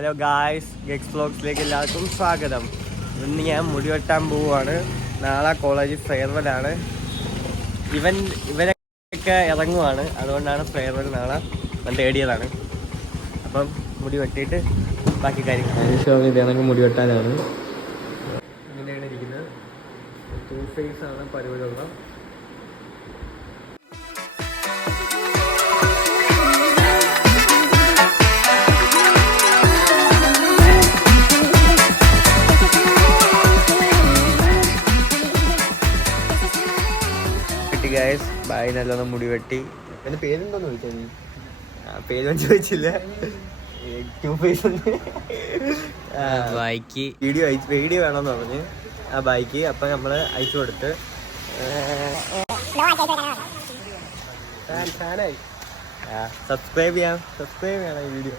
Hello guys, ഗെക്സ് വ്ലോഗ്സിലേക്ക് എല്ലാവർക്കും സ്വാഗതം. ഇന്ന് ഞാൻ മുടി വെട്ടാൻ പോവുകയാണ്. നാളെ കോളേജിൽ ഫെയർവെലാണ്. ഇവരൊക്കെ ഇറങ്ങുവാണ്, അതുകൊണ്ടാണ് ഫെയർവെൽ നാളെ ഞാൻ തേടിയതാണ്. അപ്പം മുടി വെട്ടിയിട്ട് ബാക്കി കാര്യങ്ങൾ ഇതേക്ക് മുടി വെട്ടാനാണ്. ഇങ്ങനെയാണ് ഇരിക്കുന്നത്. ടൂ ഫേസ് ആണ് പരിപാടിയുള്ള. ഗൈസ് ബായി നല്ലോണം മുടി വെട്ടി. എൻ്റെ പേരെന്തോന്ന് ചോദിച്ചാൽ നീ? പേരൊന്നും ചോദിച്ചില്ല. ബൈക്ക് വീഡിയോ വേണമെന്ന് പറഞ്ഞ് ആ ബൈക്ക് അപ്പം നമ്മൾ അയച്ചു കൊടുത്ത് സബ്സ്ക്രൈബ് ചെയ്യണം ഈ വീഡിയോ.